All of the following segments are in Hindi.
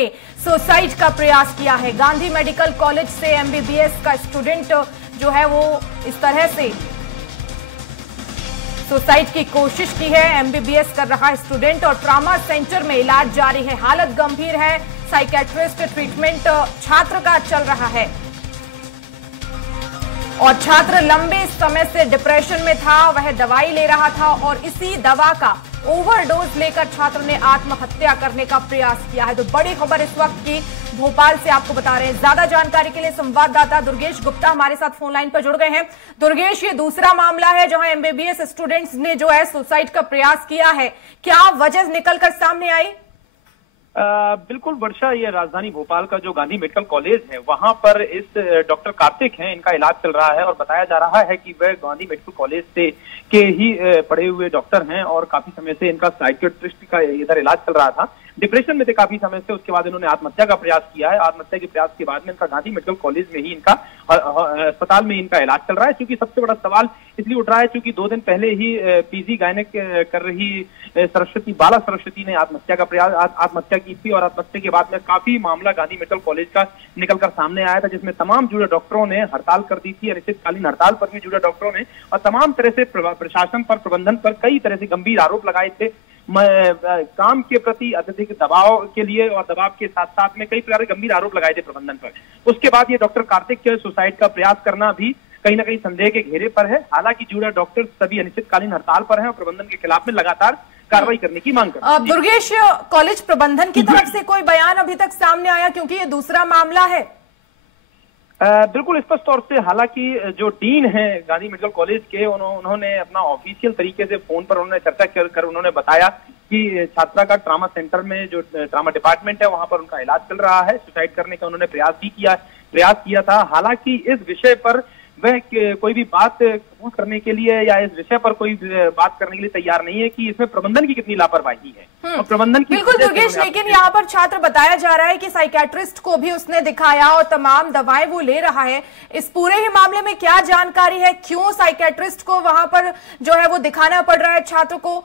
ने सुसाइड का प्रयास किया है। गांधी मेडिकल कॉलेज से एमबीबीएस का स्टूडेंट जो है वो इस तरह से सुसाइड की कोशिश की है। एमबीबीएस कर रहा स्टूडेंट और ट्रॉमा सेंटर में इलाज जारी है। हालत गंभीर है। साइकेट्रिस्ट ट्रीटमेंट छात्र का चल रहा है और छात्र लंबे समय से डिप्रेशन में था। वह दवाई ले रहा था और इसी दवा का ओवरडोज लेकर छात्र ने आत्महत्या करने का प्रयास किया है। तो बड़ी खबर इस वक्त की भोपाल से आपको बता रहे हैं। ज्यादा जानकारी के लिए संवाददाता दुर्गेश गुप्ता हमारे साथ फोन लाइन पर जुड़ गए हैं। दुर्गेश, ये दूसरा मामला है जहां एमबीबीएस स्टूडेंट्स ने जो है सुसाइड का प्रयास किया है। क्या वजह निकलकर सामने आई? बिल्कुल वर्षा, ये राजधानी भोपाल का जो गांधी मेडिकल कॉलेज है वहां पर इस डॉक्टर कार्तिक हैं, इनका इलाज चल रहा है और बताया जा रहा है कि वह गांधी मेडिकल कॉलेज से के ही पढ़े हुए डॉक्टर हैं और काफी समय से इनका साइकियाट्रिस्ट का इधर इलाज चल रहा था। डिप्रेशन में थे काफी समय से। उसके बाद इन्होंने आत्महत्या का प्रयास किया है। आत्महत्या के प्रयास के बाद में इनका गांधी मेडिकल कॉलेज में ही इनका अस्पताल में इनका इलाज चल रहा है। क्योंकि सबसे बड़ा सवाल इसलिए उठ रहा है क्योंकि 2 दिन पहले ही पीजी गायनेक कर रही बाला सरस्वती ने आत्महत्या की थी और आत्महत्या के बाद में काफी मामला गांधी मेडिकल कॉलेज का निकलकर सामने आया था, जिसमें तमाम जुड़े डॉक्टरों ने हड़ताल कर दी थी। अनिश्चितकालीन हड़ताल पर भी जुड़े डॉक्टरों ने और तमाम तरह से प्रशासन पर, प्रबंधन पर कई तरह से गंभीर आरोप लगाए थे। काम के प्रति अत्यधिक दबाव के लिए और दबाव के साथ साथ में कई प्रकार के गंभीर आरोप लगाए थे प्रबंधन पर। उसके बाद ये डॉक्टर कार्तिक के सुसाइड का प्रयास करना भी कहीं ना कहीं संदेह के घेरे पर है। हालांकि जुड़ा डॉक्टर सभी अनिश्चितकालीन हड़ताल पर हैं और प्रबंधन के खिलाफ में लगातार कार्रवाई करने की मांग कर रहे हैं। दुर्गेश, कॉलेज प्रबंधन की तरफ से कोई बयान अभी तक सामने आया क्योंकि ये दूसरा मामला है? बिल्कुल स्पष्ट तौर से, हालांकि जो डीन है गांधी मेडिकल कॉलेज के, उन्होंने अपना ऑफिशियल तरीके से फोन पर उन्होंने चर्चा कर उन्होंने बताया कि छात्रा का ट्रामा सेंटर में जो ट्रामा डिपार्टमेंट है वहां पर उनका इलाज चल रहा है। सुसाइड करने का उन्होंने प्रयास किया था। हालांकि इस विषय पर वह कोई भी बात कबूल करने के लिए या इस विषय पर कोई बात करने के लिए तैयार नहीं है कि इसमें प्रबंधन की कितनी लापरवाही है और प्रबंधन की। बिल्कुल दुर्गेश, लेकिन यहाँ पर छात्र बताया जा रहा है कि साइकियाट्रिस्ट को भी उसने दिखाया और तमाम दवाएं वो ले रहा है। इस पूरे ही मामले में क्या जानकारी है? क्यों साइकियाट्रिस्ट को वहां पर जो है वो दिखाना पड़ रहा है छात्र को?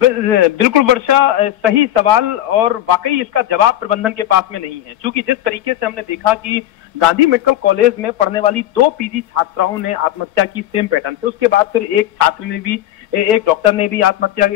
बिल्कुल वर्षा, सही सवाल और वाकई इसका जवाब प्रबंधन के पास में नहीं है। क्योंकि जिस तरीके से हमने देखा कि गांधी मेडिकल कॉलेज में पढ़ने वाली 2 पीजी छात्राओं ने आत्महत्या की सेम पैटर्न से, उसके बाद फिर एक डॉक्टर ने भी आत्महत्या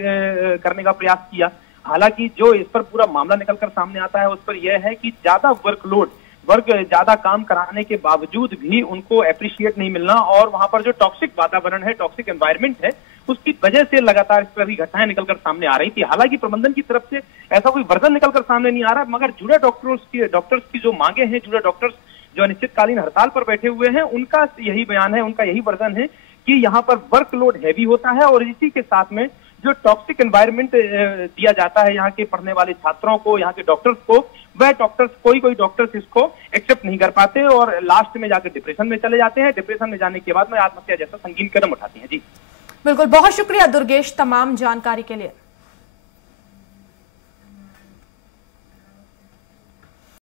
करने का प्रयास किया। हालांकि जो इस पर पूरा मामला निकलकर सामने आता है उस पर यह है कि ज्यादा काम कराने के बावजूद भी उनको एप्रिशिएट नहीं मिलना और वहां पर जो टॉक्सिक वातावरण है, टॉक्सिक एनवायरनमेंट है, उसकी वजह से लगातार इस तरह की घटनाएं निकलकर सामने आ रही थी। हालांकि प्रबंधन की तरफ से ऐसा कोई वर्जन निकलकर सामने नहीं आ रहा, मगर जुड़े डॉक्टर्स की जो मांगे हैं, जुड़े डॉक्टर्स जो अनिश्चितकालीन हड़ताल पर बैठे हुए हैं, उनका यही बयान है, उनका यही वर्जन है कि यहाँ पर वर्कलोड हैवी होता है और इसी के साथ में जो टॉक्सिक एनवायरनमेंट दिया जाता है यहाँ के पढ़ने वाले छात्रों को, यहाँ के डॉक्टर्स को, वह डॉक्टर्स कोई डॉक्टर्स इसको एक्सेप्ट नहीं कर पाते और लास्ट में जाकर डिप्रेशन में चले जाते हैं। डिप्रेशन में जाने के बाद में आत्महत्या जैसा संगीन कदम उठाते हैं। जी बिल्कुल, बहुत शुक्रिया दुर्गेश तमाम जानकारी के लिए।